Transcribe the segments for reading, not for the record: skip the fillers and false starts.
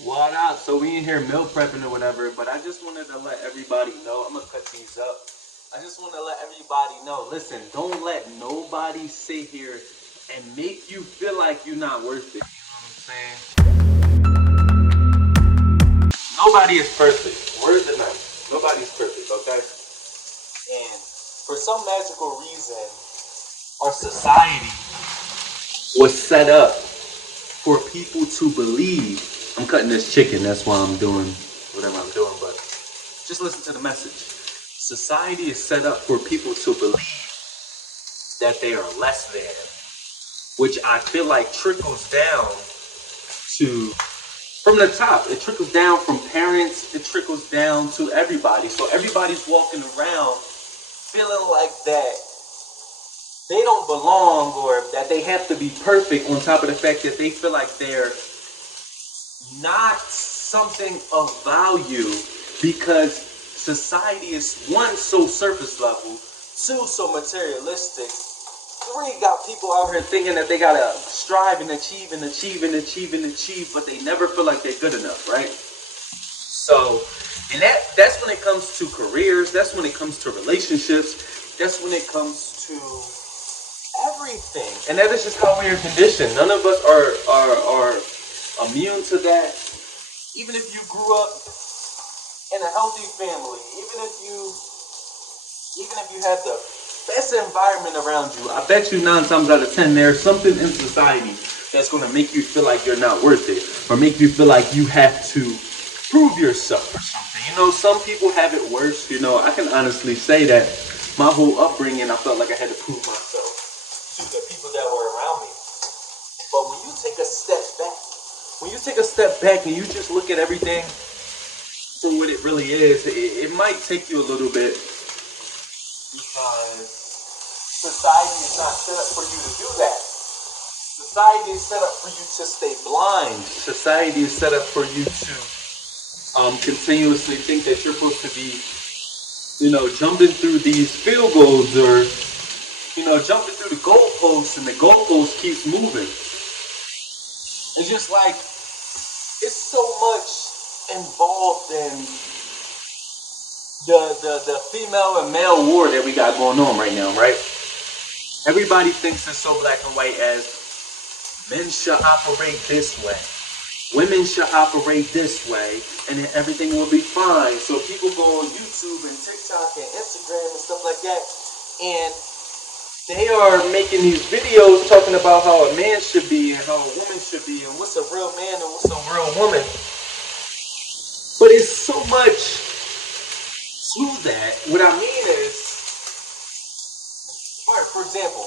What up? So we in here meal prepping or whatever, but I just wanted to let everybody know. I'm gonna cut these up. I just want to let everybody know. Listen, don't let nobody sit here and make you feel like you're not worth it. You know what I'm saying? Nobody is perfect. Word to night. Nobody's perfect, okay? And for some magical reason, our society was set up for people to believe. I'm cutting this chicken, that's why I'm doing whatever I'm doing, but just listen to the message. Society is set up for people to believe that they are less than, which I feel like trickles down to from the top. It trickles down from parents, it trickles down to everybody. So everybody's walking around feeling like that they don't belong or that they have to be perfect on top of the fact that they feel like they're not something of value because society is one so surface level, two so materialistic, three got people out here thinking that they gotta strive and achieve and achieve and achieve and achieve, but they never feel like they're good enough, right? So, and that's when it comes to careers, that's when it comes to relationships, that's when it comes to everything. And that is just how we are conditioned. None of us are immune to that. Even if you grew up in a healthy family, even if you had the best environment around you, I bet you 9 times out of 10 there's something in society that's going to make you feel like you're not worth it, or make you feel like you have to prove yourself or something. You know, some people have it worse. You know, I can honestly say that my whole upbringing, I felt like I had to prove myself to the people that were around me. But when you take a step back and you just look at everything for what it really is, it might take you a little bit because society is not set up for you to do that. Society is set up for you to stay blind. Society is set up for you to continuously think that you're supposed to be, jumping through these field goals or, jumping through the goalposts and the goalpost keeps moving. It's just like, it's so much involved in the female and male war that we got going on right now, right? Everybody thinks it's so black and white as men should operate this way, women should operate this way, and then everything will be fine. So people go on YouTube and TikTok and Instagram and stuff like that, and they are making these videos talking about how a man should be and how a woman should be and what's a real man and what's a real woman. But it's so much to that. What I mean is, all right, for example,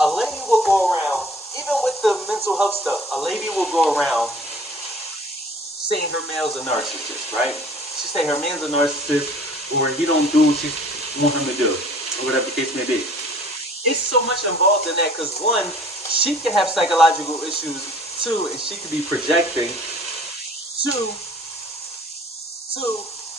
a lady will go around, even with the mental health stuff, a lady will go around saying her male's a narcissist, right? She say her man's a narcissist or he don't do what she want him to do, or whatever the case may be. It's so much involved in that because one, she can have psychological issues too, and she could be projecting. Two, two,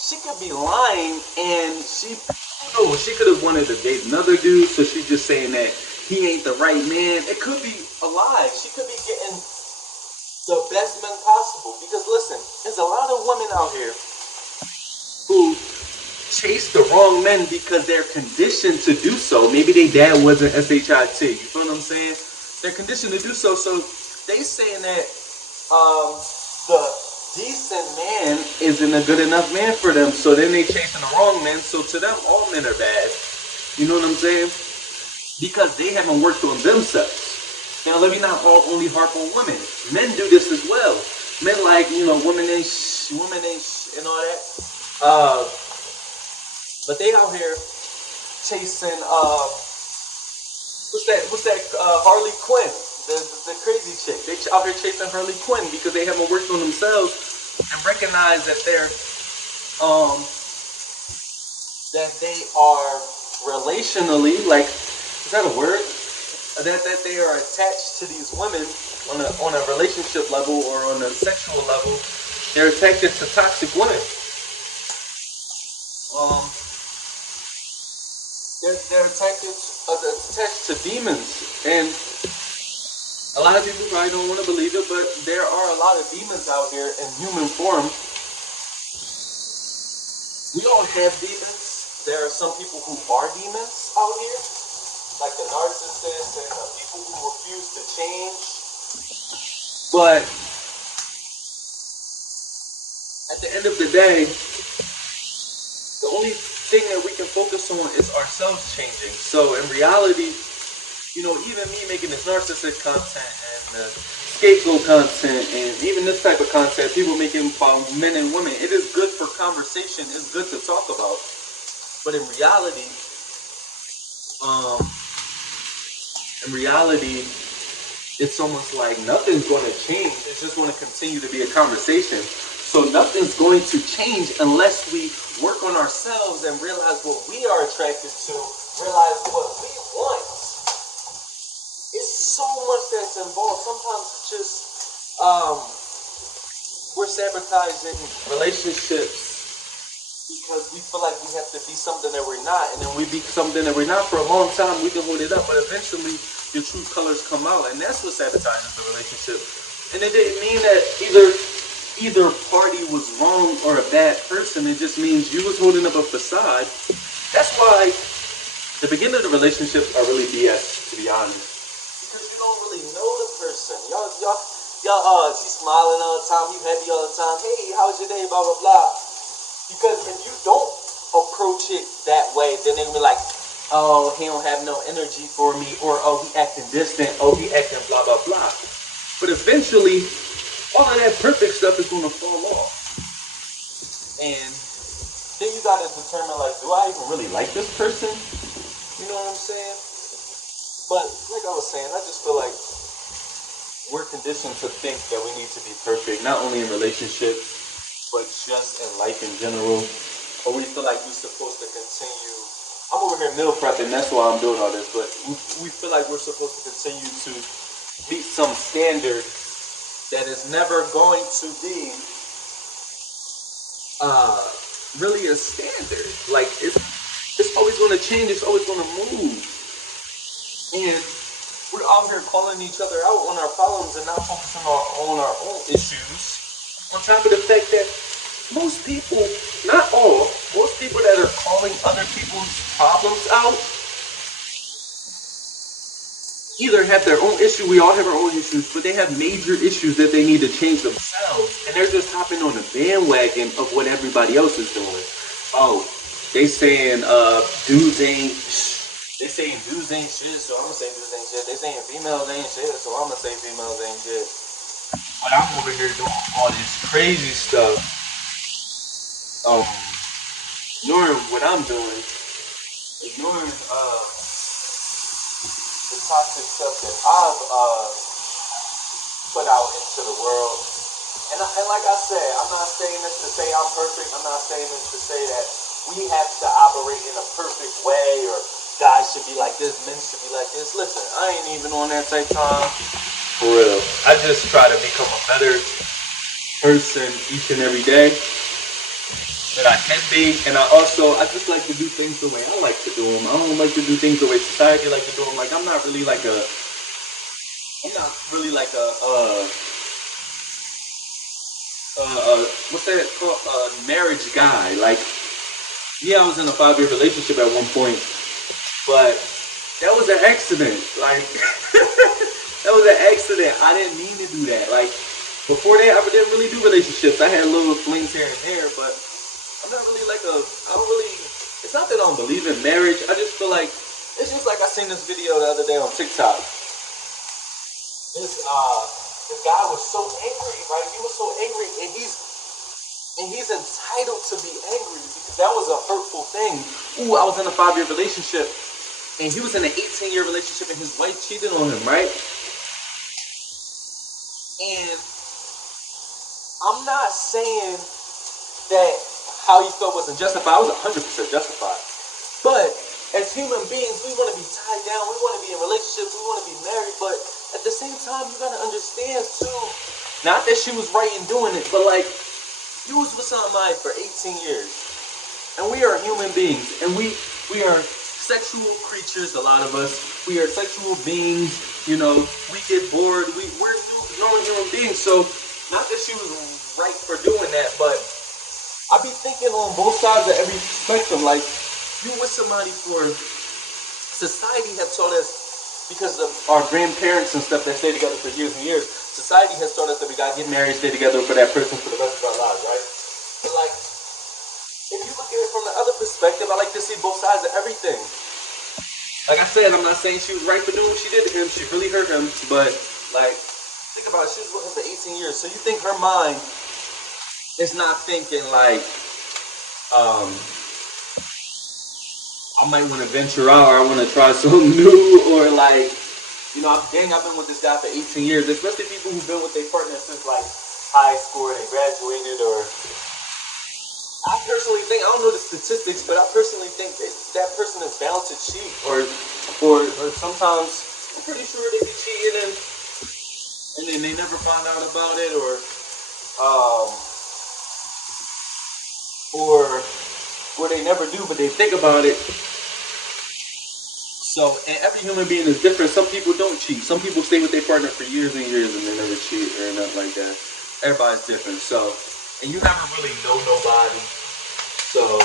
she could be lying, and she could have wanted to date another dude, so she's just saying that he ain't the right man. It could be a lie. She could be getting the best men possible. Because listen, there's a lot of women out here who chase the wrong men because they're conditioned to do so. Maybe their dad wasn't SHIT. You feel what I'm saying? They're conditioned to do so. So they saying that the decent man isn't a good enough man for them. So then they chasing the wrong men. So to them, all men are bad. You know what I'm saying? Because they haven't worked on themselves. Now let me not only harp on women. Men do this as well. Men like, women ain't and all that. But they out here chasing Harley Quinn, the crazy chick. They out here chasing Harley Quinn because they haven't worked on themselves and recognize that um they are relationally, like, is that a word? That they are attached to these women on a relationship level or on a sexual level. They're attracted to toxic women. Um, they're attached to demons, and A lot of people probably don't want to believe it, but there are a lot of demons out here in human form. We all have demons. There are some people who are demons out here, like the narcissists and the people who refuse to change. But at the end of the day, the only thing that we can focus on is ourselves changing. So in reality, even me making this narcissist content and scapegoat content and even this type of content people making about men and women, it is good for conversation. It's good to talk about. But in reality, it's almost like nothing's going to change. It's just going to continue to be a conversation. So nothing's going to change unless we work on ourselves and realize what we are attracted to, realize what we want. It's so much that's involved. Sometimes just we're sabotaging relationships because we feel like we have to be something that we're not, and then we be something that we're not for a long time. We can hold it up, but eventually your true colors come out, and that's what sabotages the relationship. And it didn't mean that either party was wrong or a bad person. It just means you was holding up a facade. That's why the beginning of the relationships are really BS, to be honest. Because you don't really know the person. Y'all, she's smiling all the time, you happy all the time. Hey, how was your day? Blah, blah, blah. Because if you don't approach it that way, then they're gonna be like, oh, he don't have no energy for me, or oh, he acting distant, oh, he acting blah, blah, blah. But eventually, all of that perfect stuff is gonna fall off. And then you gotta determine, like, do I even really like this person? You know what I'm saying? But like I was saying, I just feel like we're conditioned to think that we need to be perfect, not only in relationships, but just in life in general. Or we feel like we're supposed to continue. I'm over here meal prepping, that's why I'm doing all this, but we feel like we're supposed to continue to meet some standard that is never going to be really a standard. Like, it's always going to change, it's always going to move. And we're out here calling each other out on our problems and not focusing on our own issues. On top of the fact that most people, not all, most people that are calling other people's problems out either have their own issue, we all have our own issues, but they have major issues that they need to change themselves. And they're just hopping on the bandwagon of what everybody else is doing. Oh, they saying dudes ain't shit, so I'm gonna say dudes ain't shit. They saying females ain't shit, so I'm gonna say females ain't shit. But I'm over here doing all this crazy stuff. Ignoring what I'm doing, ignoring the toxic stuff that I've put out into the world. And like I said, I'm not saying this to say I'm perfect. I'm not saying this to say that we have to operate in a perfect way or guys should be like this, men should be like this. Listen, I ain't even on that type time. For real. I just try to become a better person each and every day that I can be. And I just like to do things the way I like to do them. I don't like to do things the way society like to do them. Like, I'm not really like a what's that called? Marriage guy. Like, yeah, I was in a 5-year relationship at one point, but that was an accident. Like, that was an accident. I didn't mean to do that. Like, before that, I didn't really do relationships. I had little flings here and there, but I'm not really it's not that I don't believe in marriage. I just feel like, it's just like I seen this video the other day on TikTok. The guy was so angry, right? He was so angry, and he's entitled to be angry because that was a hurtful thing. Ooh, I was in a 5-year relationship, and he was in an 18-year relationship, and his wife cheated on him, right? And I'm not saying that how he felt wasn't justified. I was 100% justified. But as human beings, we want to be tied down. We want to be in relationships. We want to be married. But at the same time, you got to understand, too, not that she was right in doing it, but, like, you was with somebody for 18 years. And we are human beings. And we are sexual creatures, a lot of us. We are sexual beings, you know, we get bored, we're normal human beings. So, not that she was right for doing that, but I be thinking on both sides of every spectrum. Like, you with somebody for, society have taught us, because of our grandparents and stuff that stay together for years and years, society has taught us that we gotta get married, stay together for that person for the rest of our lives, right? But like, if you look at it from the other perspective, I like to see both sides of everything. Like I said, I'm not saying she was right for doing what she did to him. She really hurt him. But, like, think about it. She was with him for 18 years. So you think her mind is not thinking, like, I might want to venture out, or I want to try something new, or, like, you know, I've been with this guy for 18 years. Especially people who've been with their partner since, like, high school, or they graduated, or... I personally think, I don't know the statistics, but I personally think that that person is bound to cheat, or sometimes I'm pretty sure they be cheating and then they never find out about it, or they never do, but they think about it. So, and every human being is different. Some people don't cheat. Some people stay with their partner for years and years and they never cheat or nothing like that. Everybody's different. So, and you never really know nobody. So,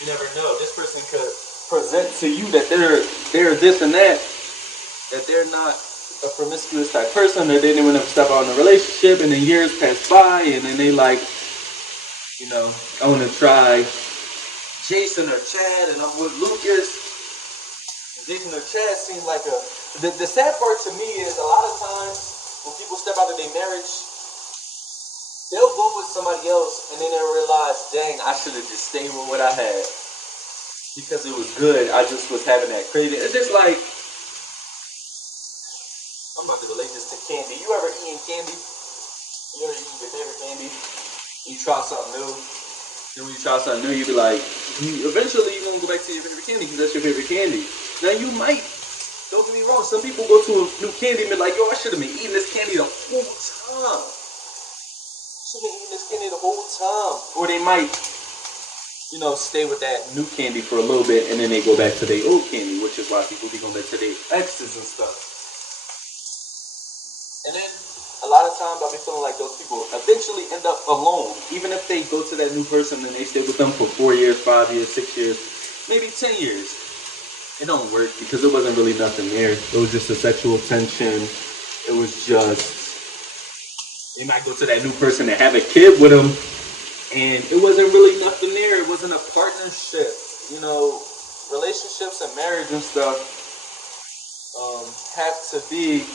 you never know. This person could present to you that they're this and that they're not a promiscuous type person, that they didn't even step out in a relationship, and then years pass by, and then they like, you know, I want to try Jason or Chad, and I'm with Lucas. Jason or Chad seem like the sad part to me is a lot of times when people step out of their marriage, they'll go with somebody else and then they'll realize, dang, I should have just stayed with what I had because it was good. I just was having that craving. It's just like, I'm about to relate this to candy. You ever eaten candy? You ever eaten your favorite candy? You try something new. Then when you try something new, you be like, eventually you're going to go back to your favorite candy because that's your favorite candy. Now you might, don't get me wrong, some people go to a new candy and be like, yo, I should have been eating this candy the whole time. Should have been eating this candy the whole time. Or they might, you know, stay with that new candy for a little bit and then they go back to their old candy, which is why people be going back to their exes and stuff. And then a lot of times I'll be feeling like those people eventually end up alone. Even if they go to that new person and they stay with them for 4 years, 5 years, 6 years, maybe 10 years. It don't work because it wasn't really nothing there. It was just a sexual tension. It was just, you might go to that new person and have a kid with them, and it wasn't really nothing there. It wasn't a partnership. You know, relationships and marriage and stuff have to be,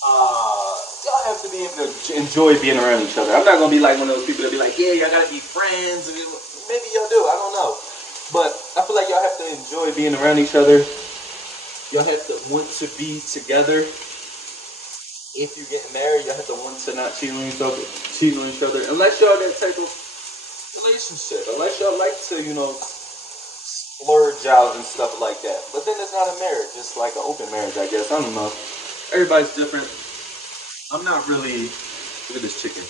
y'all have to be able to enjoy being around each other. I'm not going to be like one of those people that be like, yeah, y'all got to be friends. Maybe y'all do. I don't know. But I feel like y'all have to enjoy being around each other. Y'all have to want to be together. If you get married, y'all have to want to not cheat on each other. Unless y'all that type of relationship. Unless y'all like to, you know, splurge out and stuff like that. But then it's not a marriage. It's like an open marriage, I guess. I don't know. Everybody's different. I'm not really... Look at this chicken.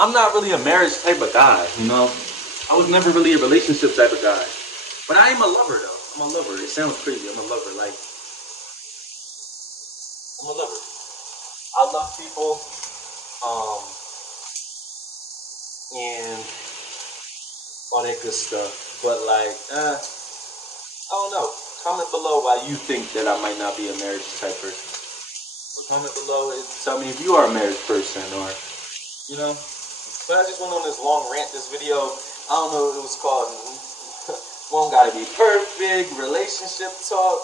I'm not really a marriage type of guy, you know? I was never really a relationship type of guy. But I am a lover, though. I'm a lover. It sounds crazy. I'm a lover. Like, I'm a lover. I love people. And all that good stuff. But, like, I don't know. Comment below why you think that I might not be a marriage type person. Or comment below and tell me if you are a marriage person, or, you know? But I just went on this long rant, this video. I don't know what it was called. One gotta be perfect, relationship talk,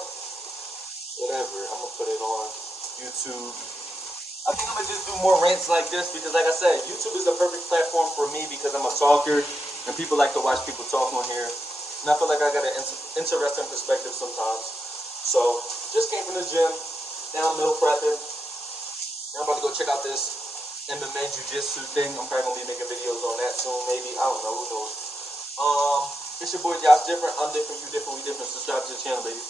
whatever. I'm gonna put it on YouTube. I think I'm gonna just do more rants like this because, like I said, YouTube is the perfect platform for me because I'm a talker and people like to watch people talk on here. And I feel like I got an interesting perspective sometimes. So, just came from the gym, now I'm meal prepping. Now I'm about to go check out this MMA Jiu-Jitsu thing. I'm probably gonna be making videos on that soon, maybe. I don't know, who knows. It's your boy Josh Different. I'm different, you different, we different. Subscribe to the channel, baby.